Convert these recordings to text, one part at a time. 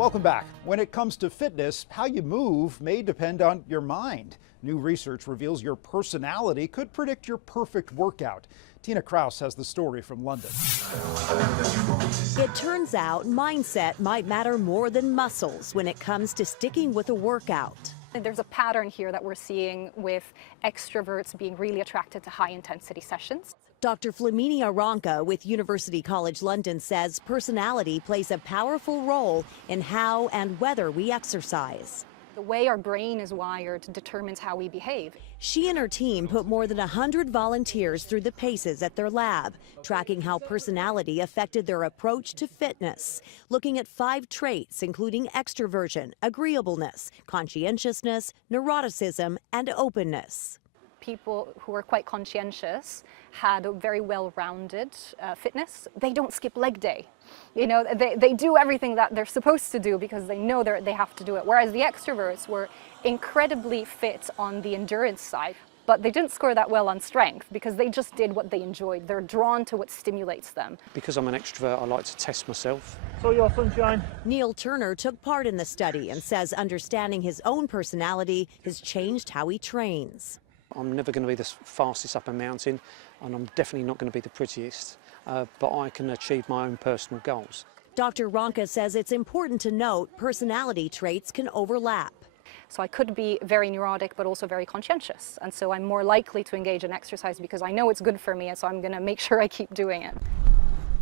Welcome back. When it comes to fitness, how you move may depend on your mind. New research reveals your personality could predict your perfect workout. Tina Kraus has the story from London. It turns out mindset might matter more than muscles when it comes to sticking with a workout. There's a pattern here that we're seeing with extroverts being really attracted to high-intensity sessions. Dr. Flaminia Ronca with University College London says personality plays a powerful role in how and whether we exercise. The way our brain is wired determines how we behave. She and her team put more than 100 volunteers through the paces at their lab, tracking how personality affected their approach to fitness, looking at 5 traits, including extroversion, agreeableness, conscientiousness, neuroticism, and openness. People who are quite conscientious had a very well-rounded fitness. They don't skip leg day. You know, they do everything that they're supposed to do because they know they have to do it. Whereas the extroverts were incredibly fit on the endurance side, but they didn't score that well on strength because they just did what they enjoyed. They're drawn to what stimulates them. Because I'm an extrovert, I like to test myself. So your sunshine. Neil Turner took part in the study and says understanding his own personality has changed how he trains. I'm never going to be the fastest up a mountain, and I'm definitely not going to be the prettiest, but I can achieve my own personal goals. Dr. Ronca says it's important to note personality traits can overlap. So I could be very neurotic, but also very conscientious. And so I'm more likely to engage in exercise because I know it's good for me, and so I'm going to make sure I keep doing it.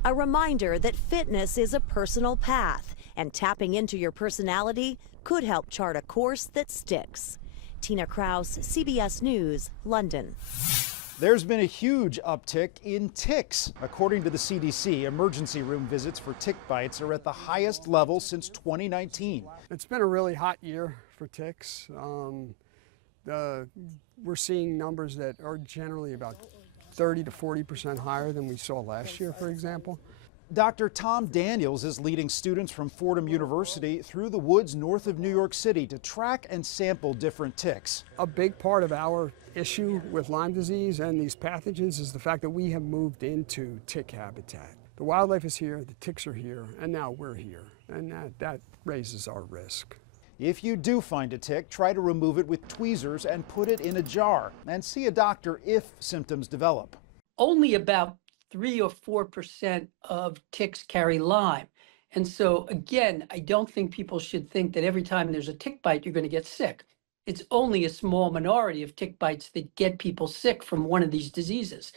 A reminder that fitness is a personal path, and tapping into your personality could help chart a course that sticks. Tina Kraus, CBS News, London. There's been a huge uptick in ticks. According to the CDC, emergency room visits for tick bites are at the highest level since 2019. It's been a really hot year for ticks. We're seeing numbers that are generally about 30 to 40% higher than we saw last year, for example. Dr. Tom Daniels is leading students from Fordham University through the woods north of New York City to track and sample different ticks. A big part of our issue with Lyme disease and these pathogens is the fact that we have moved into tick habitat. The wildlife is here, the ticks are here, and now we're here, and that raises our risk. If you do find a tick, try to remove it with tweezers and put it in a jar, and see a doctor if symptoms develop. Only about 3 or 4% of ticks carry Lyme. And so again, I don't think people should think that every time there's a tick bite, you're going to get sick. It's only a small minority of tick bites that get people sick from one of these diseases.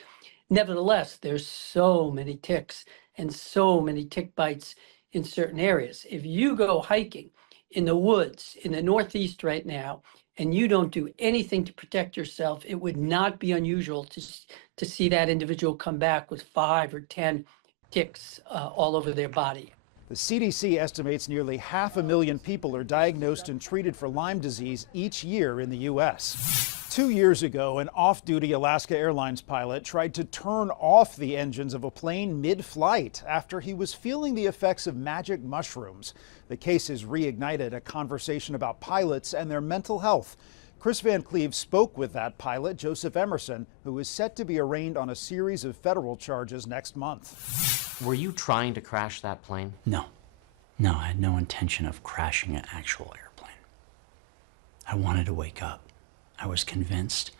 Nevertheless, there's so many ticks and so many tick bites in certain areas. If you go hiking in the woods in the Northeast right now, and you don't do anything to protect yourself, it would not be unusual to see that individual come back with 5 or 10 ticks all over their body. The CDC estimates nearly 500,000 people are diagnosed and treated for Lyme disease each year in the U.S. 2 years ago, an off-duty Alaska Airlines pilot tried to turn off the engines of a plane mid-flight after he was feeling the effects of magic mushrooms. The case has reignited a conversation about pilots and their mental health. Chris Van Cleve spoke with that pilot, Joseph Emerson, who is set to be arraigned on a series of federal charges next month. Were you trying to crash that plane? No, I had no intention of crashing an actual airplane. I wanted to wake up. I was convinced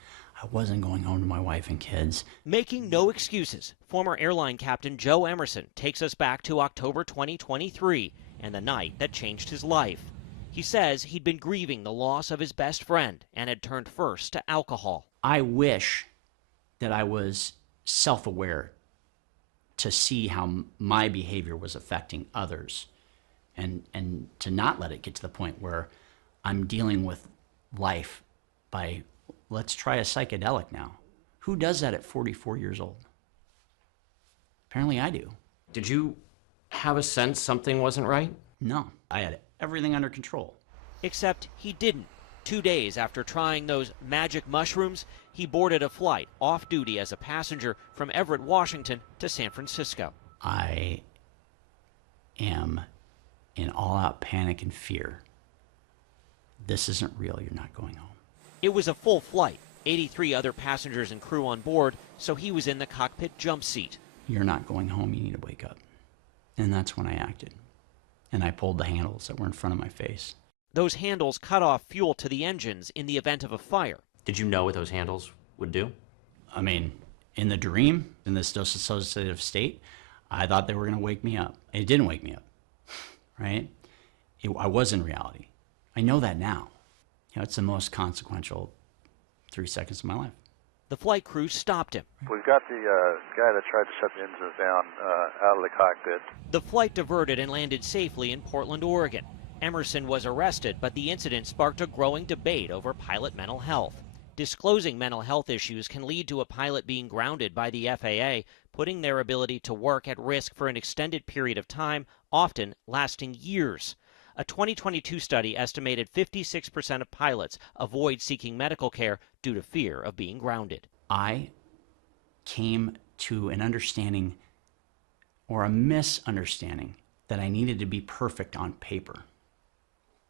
I wasn't going home to my wife and kids. Making no excuses, former airline captain Joe Emerson takes us back to October 2023 and the night that changed his life. He says he'd been grieving the loss of his best friend and had turned first to alcohol. I wish that I was self-aware to see how my behavior was affecting others and to not let it get to the point where I'm dealing with life by, let's try a psychedelic now. Who does that at 44 years old? Apparently I do. Did you have a sense something wasn't right? No, I had everything under control. Except he didn't. 2 days after trying those magic mushrooms, he boarded a flight off duty as a passenger from Everett, Washington to San Francisco. I am in all-out panic and fear. This isn't real, you're not going home. It was a full flight, 83 other passengers and crew on board, so he was in the cockpit jump seat. You're not going home, you need to wake up. And that's when I acted. and I pulled the handles that were in front of my face. Those handles cut off fuel to the engines in the event of a fire. Did you know what those handles would do? I mean, in the dream, in this dissociative state, I thought they were going to wake me up. It didn't wake me up, right? I was in reality. I know that now. It's the most consequential 3 seconds of my life. The flight crew stopped him. We've got the guy that tried to shut the engines down out of the cockpit. The flight diverted and landed safely in Portland, Oregon. Emerson was arrested, but the incident sparked a growing debate over pilot mental health. Disclosing mental health issues can lead to a pilot being grounded by the FAA, putting their ability to work at risk for an extended period of time, often lasting years. A 2022 study estimated 56% of pilots avoid seeking medical care due to fear of being grounded. I came to an understanding or a misunderstanding that I needed to be perfect on paper.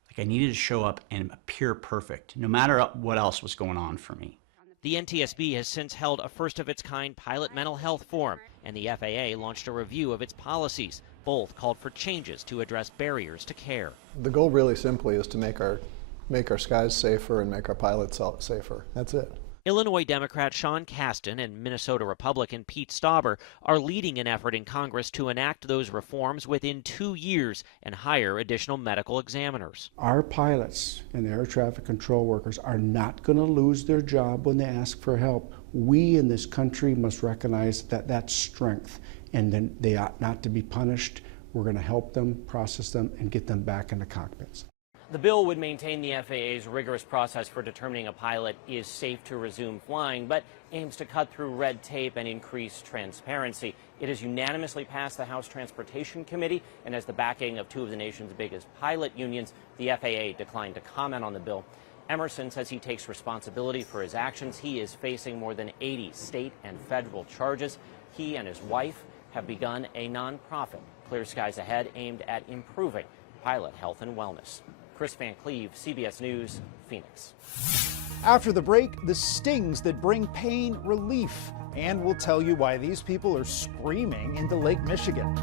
Like I needed to show up and appear perfect, no matter what else was going on for me. The NTSB has since held a first-of-its-kind pilot mental health forum, and the FAA launched a review of its policies. Both called for changes to address barriers to care. The goal really simply is to make our skies safer and make our pilots safer. That's it. Illinois Democrat Sean Casten and Minnesota Republican Pete Stauber are leading an effort in Congress to enact those reforms within 2 years and hire additional medical examiners. Our pilots and air traffic control workers are not going to lose their job when they ask for help. We in this country must recognize that that's strength, and then they ought not to be punished. We're going to help them, process them, and get them back in the cockpits. The bill would maintain the FAA's rigorous process for determining a pilot is safe to resume flying, but aims to cut through red tape and increase transparency. It has unanimously passed the House Transportation Committee and has the backing of 2 of the nation's biggest pilot unions. The FAA declined to comment on the bill. Emerson says he takes responsibility for his actions. He is facing more than 80 state and federal charges. He and his wife have begun a nonprofit, Clear Skies Ahead, aimed at improving pilot health and wellness. Chris Van Cleve, CBS News, Phoenix. After the break, the stings that bring pain relief. And we'll tell you why these people are screaming into Lake Michigan.